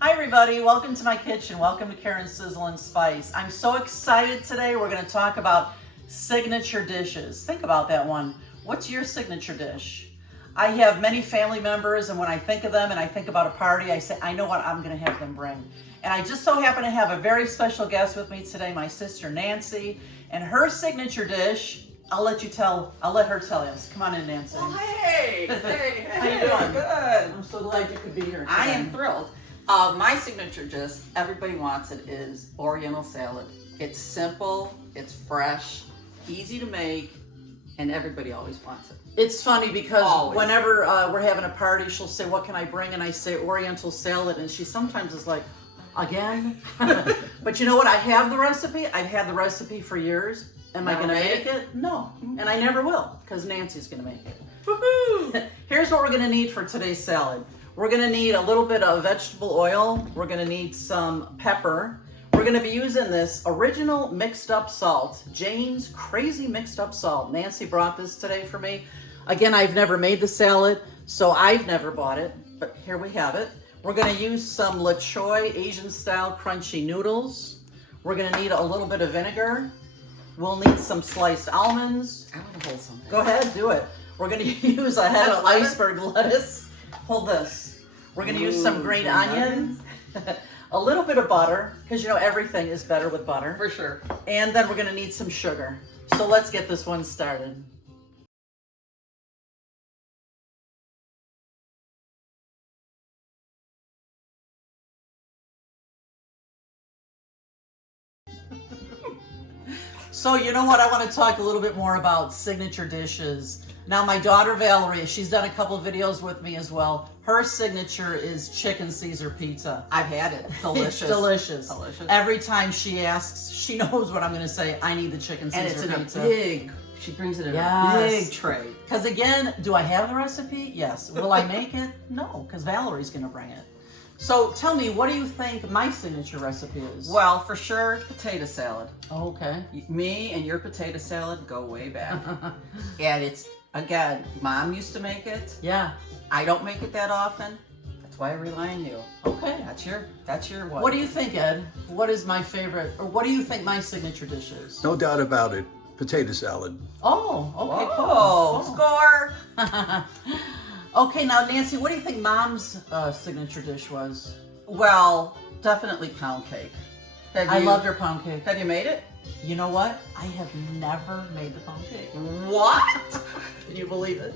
Hi everybody, welcome to my kitchen. Welcome to Karen's Sizzle and Spice. I'm so excited today. We're going to talk about signature dishes. Think about that one. What's your signature dish? I have many family members, and when I think of them and I think about a party, I say, I know what I'm going to have them bring. And I just so happen to have a very special guest with me today, my sister Nancy, and her signature dish, I'll let her tell you. Come on in, Nancy. Well, hey, How you doing? Good. I'm so glad you could be here today. I am thrilled. My signature dish, everybody wants it, is Oriental Salad. It's simple, it's fresh, easy to make, and everybody always wants it. It's funny because Always. whenever we're having a party, she'll say, what can I bring? And I say Oriental Salad, and she sometimes is like, again? But you know what? I have the recipe. I've had the recipe for years. Am I Never going to made make it? No. And I never will, because Nancy's going to make it. Woohoo! Here's what we're going to need for today's salad. We're going to need a little bit of vegetable oil. We're going to need some pepper. We're going to be using this original mixed up salt, Jane's Crazy Mixed Up Salt. Nancy brought this today for me. Again, I've never made the salad, so I've never bought it, but here we have it. We're going to use some La Choy Asian style crunchy noodles. We're going to need a little bit of vinegar. We'll need some sliced almonds. I want to hold something. Go ahead, do it. We're going to use a head of iceberg lettuce. Hold this. We're going to use some green onion, a little bit of butter, because you know everything is better with butter. For sure. And then we're going to need some sugar. So let's get this one started. So you know what? I want to talk a little bit more about signature dishes. Now my daughter Valerie, she's done a couple videos with me as well. Her signature is chicken Caesar pizza. I've had it. Delicious. It's delicious. Delicious. Every time she asks, she knows what I'm going to say. I need the chicken Caesar And it's in pizza. a big, she brings it in Yes. a big tray. Because again, do I have the recipe? Yes. Will I make it? No, because Valerie's going to bring it. So tell me, what do you think my signature recipe is? Well, for sure, potato salad. Oh, okay. Me and your potato salad go way back. And it's, again, Mom used to make it. Yeah. I don't make it that often. That's why I rely on you. Okay. That's your what? What do you think, Ed? What is my favorite, or what do you think my signature dish is? No doubt about it. Potato salad. Oh, okay, Oh, cool. score! Okay, now Nancy, what do you think Mom's signature dish was? Well, definitely pound cake. I loved her pound cake. Have you made it? You know what? I have never made the pound cake. What? Can you believe it?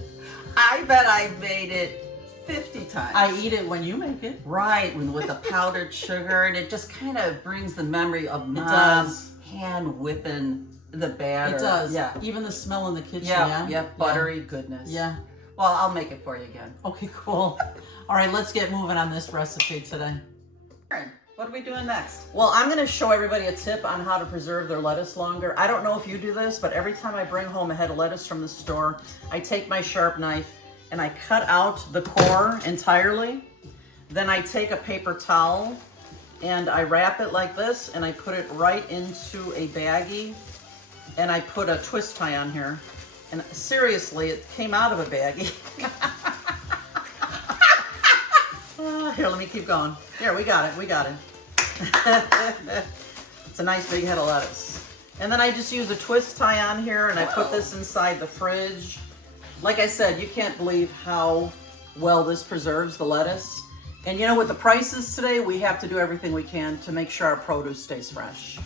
I bet I made it 50 times. I eat it when you make it. Right, with the powdered sugar, and it just kind of brings the memory of Mom does. hand whipping the batter. It does. Yeah. Even the smell in the kitchen, Yeah, yeah? buttery goodness. Yeah. Well, I'll make it for you again. Okay, cool. All right, let's get moving on this recipe today. Karen, what are we doing next? Well, I'm going to show everybody a tip on how to preserve their lettuce longer. I don't know if you do this, but every time I bring home a head of lettuce from the store, I take my sharp knife and I cut out the core entirely. Then I take a paper towel and I wrap it like this and I put it right into a baggie and I put a twist tie on here. And seriously, it came out of a baggie. Here, let me keep going. Here, we got it. It's a nice big head of lettuce. And then I just use a twist tie on here and I put this inside the fridge. Like I said, you can't believe how well this preserves the lettuce. And you know, with the prices today, we have to do everything we can to make sure our produce stays fresh.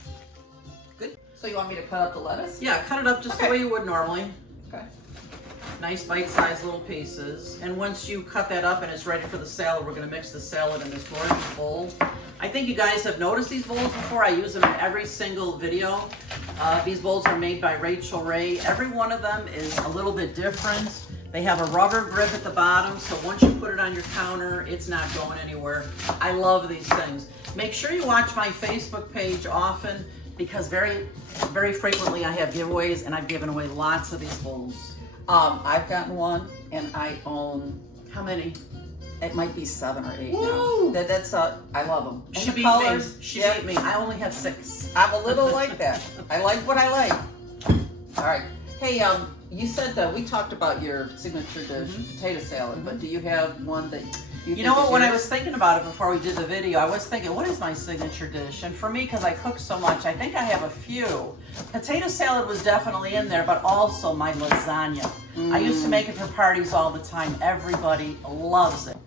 Good. So you want me to cut up the lettuce? Yeah, cut it up just the way you would normally. Okay. Nice bite-sized little pieces. And once you cut that up and it's ready for the salad, we're going to mix the salad in this gorgeous bowl. I think you guys have noticed these bowls before. I use them in every single video. These bowls are made by Rachel Ray. Every one of them is a little bit different. They have a rubber grip at the bottom, so once you put it on your counter, it's not going anywhere. I love these things. Make sure you watch my Facebook page often, because very, very frequently I have giveaways and I've given away lots of these bowls. I've gotten one, and I own, How many? it might be 7 or 8 Woo! now. That's I love them. She And the beat colors, me. She yeah, beat me. I only have 6. I'm a little like that. I like what I like. All right. Hey, you said that we talked about your signature dish, potato salad, but do you have one that You know what, when I was thinking about it before we did the video, I was thinking, what is my signature dish? And for me, because I cook so much, I think I have a few. Potato salad was definitely in there, but also my lasagna. I used to make it for parties all the time. Everybody loves it.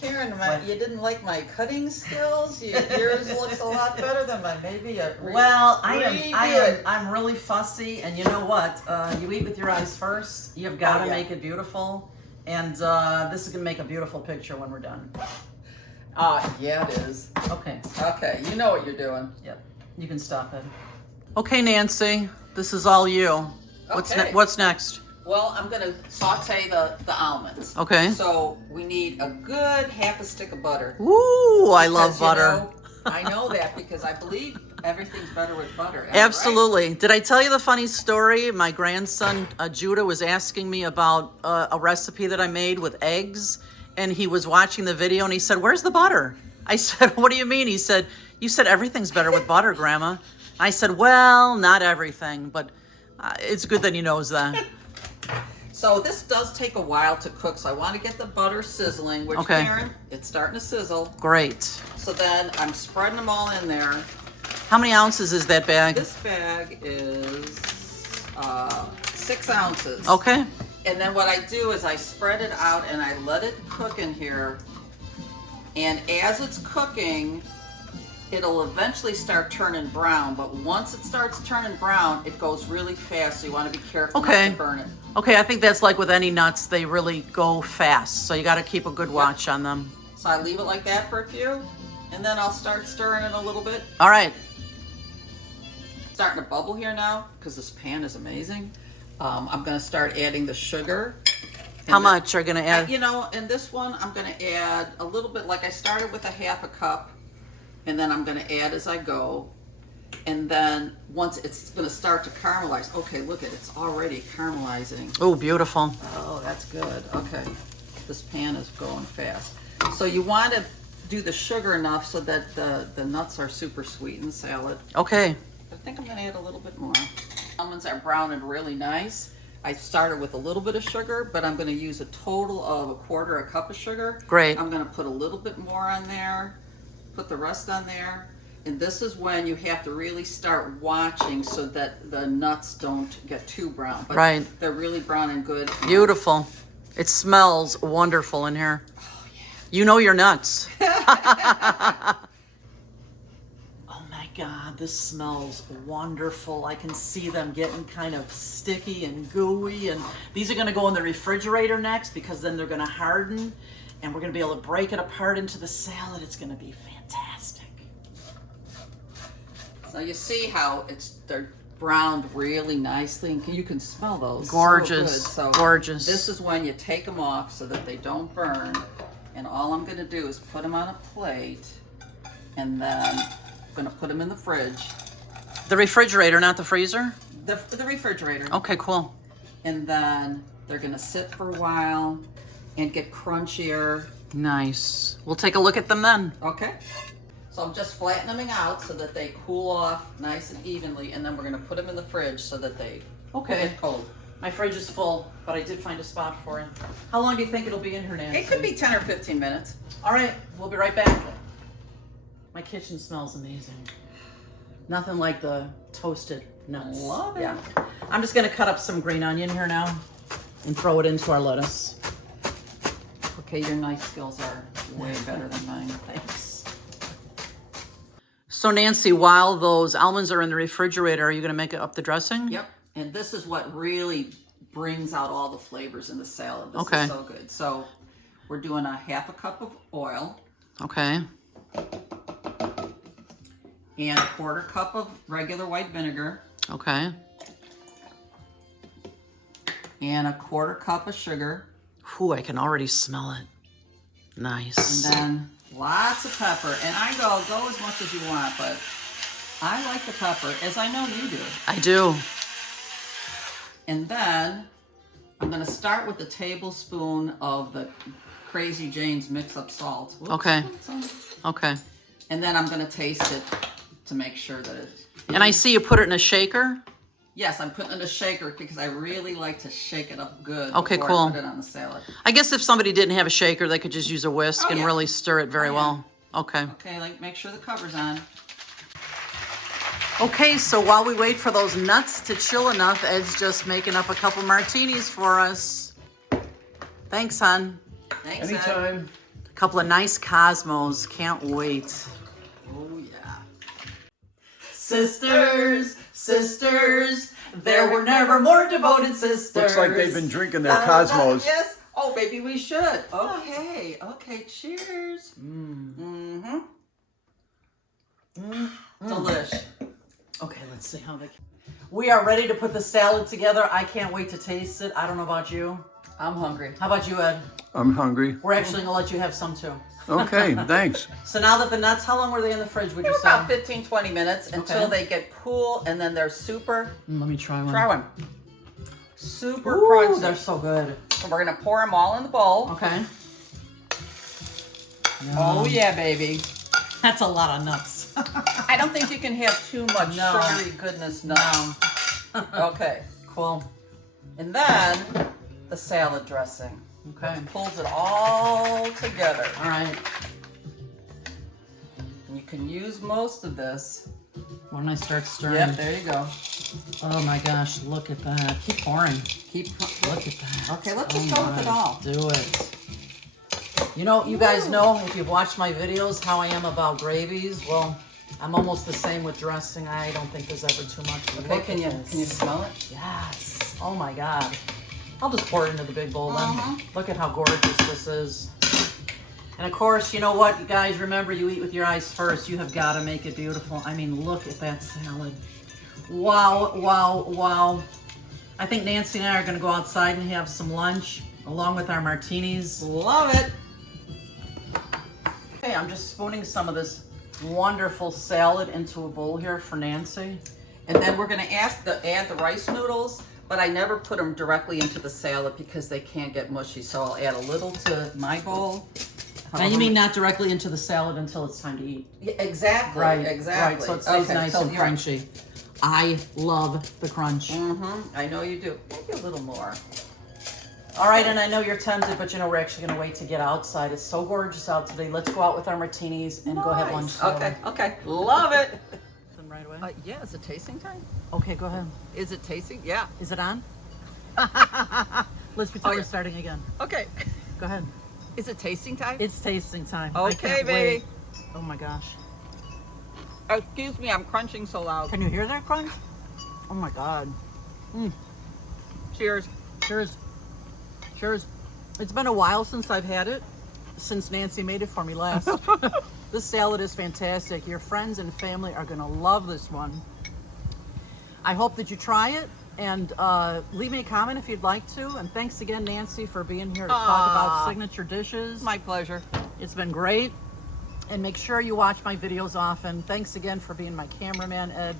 Karen, you didn't like my cutting skills? Yours looks a lot better than mine. Maybe Well, I'm really fussy, and you know what? You eat with your eyes first. You've got to make it beautiful, and this is gonna make a beautiful picture when we're done. Yeah, it is. Okay. Okay, you know what you're doing. Yep. You can stop it. Okay, Nancy, this is all you. What's next? Well, I'm gonna saute the almonds. Okay. So we need a good half a stick of butter. Ooh, I love butter. I know that because I believe everything's better with butter. Absolutely. Right? Did I tell you the funny story? My grandson, Judah, was asking me about a recipe that I made with eggs, and he was watching the video, and he said, "Where's the butter?" I said, "What do you mean?" He said, "You said everything's better with butter, Grandma." I said, "Well, not everything, but it's good that he knows that." So this does take a while to cook, so I want to get the butter sizzling, which, Karen, it's starting to sizzle. Great. So then I'm spreading them all in there. How many ounces is that bag? This bag is 6 ounces. Okay. And then what I do is I spread it out and I let it cook in here. And as it's cooking, it'll eventually start turning brown. But once it starts turning brown, it goes really fast, so you want to be careful not to burn it. Okay, I think that's like with any nuts, they really go fast, so you got to keep a good watch on them. So I leave it like that for a few, and then I'll start stirring it a little bit. All right. Starting to bubble here now, because this pan is amazing. I'm going to start adding the sugar. How much are you going to add? You know, in this one, I'm going to add a little bit, like I started with a half a cup, and then I'm going to add as I go. And then once it's going to start to caramelize, okay, look at it, it's already caramelizing. Oh, beautiful. Oh, that's good. Okay, this pan is going fast. So you want to do the sugar enough so that the nuts are super sweet in the salad. Okay. I think I'm going to add a little bit more. Almonds are browning really nice. I started with a little bit of sugar, but I'm going to use a total of a cup of sugar. Great. I'm going to put a little bit more on there, put the rest on there. And this is when you have to really start watching so that the nuts don't get too brown. But they're really brown and good. Beautiful. It smells wonderful in here. Oh, yeah. You know your nuts. Oh my God, this smells wonderful. I can see them getting kind of sticky and gooey. And these are going to go in the refrigerator next because then they're going to harden. And we're going to be able to break it apart into the salad. It's going to be fantastic. So you see how they're browned really nicely. You can smell those. Gorgeous. So gorgeous. This is when you take them off so that they don't burn. And all I'm going to do is put them on a plate, and then I'm going to put them in the fridge. The refrigerator, not the freezer? The refrigerator. Okay, cool. And then they're going to sit for a while and get crunchier. Nice. We'll take a look at them then. Okay. So I'm just flattening them out so that they cool off nice and evenly, and then we're going to put them in the fridge so that they get cold. My fridge is full, but I did find a spot for it. How long do you think it'll be in here, Nancy? It could be 10 or 15 minutes. All right, we'll be right back. My kitchen smells amazing. Nothing like the toasted nuts. Love it. Yeah. I'm just going to cut up some green onion here now and throw it into our lettuce. Okay, your knife skills are way better than mine. Thanks. So Nancy, while those almonds are in the refrigerator, are you going to make up the dressing? Yep. And this is what really brings out all the flavors in the salad. This is so good. So we're doing a half a cup of oil. Okay. And a quarter cup of regular white vinegar. Okay. And a quarter cup of sugar. Ooh, I can already smell it. Nice. And then lots of pepper. And I go as much as you want, but I like the pepper, as I know you do. I do. And then I'm going to start with a tablespoon of the Crazy Jane's mix-up salt. Whoops. Okay. Okay. And then I'm going to taste it to make sure that it's... And I see you put it in a shaker? Yes, I'm putting it in a shaker because I really like to shake it up good Okay, before cool. I put it on the salad. I guess if somebody didn't have a shaker, they could just use a whisk and yeah. really stir it very Oh, yeah. well. Okay. Okay, like make sure the cover's on. Okay, so while we wait for those nuts to chill enough, Ed's just making up a couple martinis for us. Thanks, hon. Thanks, Ed. Anytime. A couple of nice Cosmos. Can't wait. Oh, yeah. Sisters, sisters, there were never more devoted sisters. Looks like they've been drinking their Cosmos. Yes. Oh, baby, we should. Okay. Okay, cheers. Delish. Okay, let's see how they. We are ready to put the salad together. I can't wait to taste it. I don't know about you. I'm hungry. How about you, Ed? I'm hungry. We're actually gonna let you have some too. Okay, thanks. So now that the nuts, how long were they in the fridge? Would you say? About 15, 20 minutes until Okay. they get cool, and then they're super. Let me try one. Try one. Super Ooh, crunchy. they're so good. So we're gonna pour them all in the bowl. Okay. Oh yeah, baby. That's a lot of nuts. I don't think you can have too much No. sugary goodness now. Okay. Cool. And then the salad dressing. Okay. Pulls it all together. All right. And you can use most of this. Why don't I start stirring? Yep, there you go. Oh my gosh, look at that. Keep pouring. Keep. Look at that. Okay, let's just go with it all. Do it. You know, you guys know, if you've watched my videos, how I am about gravies. Well, I'm almost the same with dressing. I don't think there's ever too much. Okay, Look can at you this. smell it? Yes. Oh my God. I'll just pour it into the big bowl then. Uh-huh. Look at how gorgeous this is. And of course, you know what, you guys, remember, you eat with your eyes first. You have got to make it beautiful. I mean, look at that salad. Wow, wow, wow. I think Nancy and I are going to go outside and have some lunch along with our martinis. Love it. Okay, I'm just spooning some of this wonderful salad into a bowl here for Nancy. And then we're gonna add the rice noodles, but I never put them directly into the salad because they can't get mushy. So I'll add a little to my bowl. Now you mean not directly into the salad until it's time to eat? Yeah, exactly. Right, Exactly. right, so it stays Okay, nice so and you're- crunchy. I love the crunch. I know you do. Maybe a little more. All right, and I know you're tempted, but you know, we're actually gonna wait to get outside. It's so gorgeous out today. Let's go out with our martinis and go have lunch together. Okay. Okay. Love it. Them right away. Yeah. Is it tasting time? Okay, go ahead. Is it tasting? Yeah. Is it on? Let's pretend we're yeah. starting again. Okay. Go ahead. Is it tasting time? It's tasting time. I Okay, can't baby. wait. Oh my gosh. Excuse me, I'm crunching so loud. Can you hear that crunch? Oh my God. Cheers. Cheers. Cheers. It's been a while since I've had it, since Nancy made it for me last. This salad is fantastic. Your friends and family are gonna love this one. I hope that you try it, and leave me a comment if you'd like to. And thanks again, Nancy, for being here to talk about signature dishes. My pleasure. It's been great. And make sure you watch my videos often. Thanks again for being my cameraman, Ed.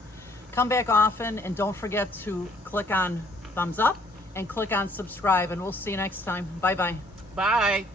Come back often, and don't forget to click on thumbs up and click on subscribe, and we'll see you next time. Bye-bye. Bye.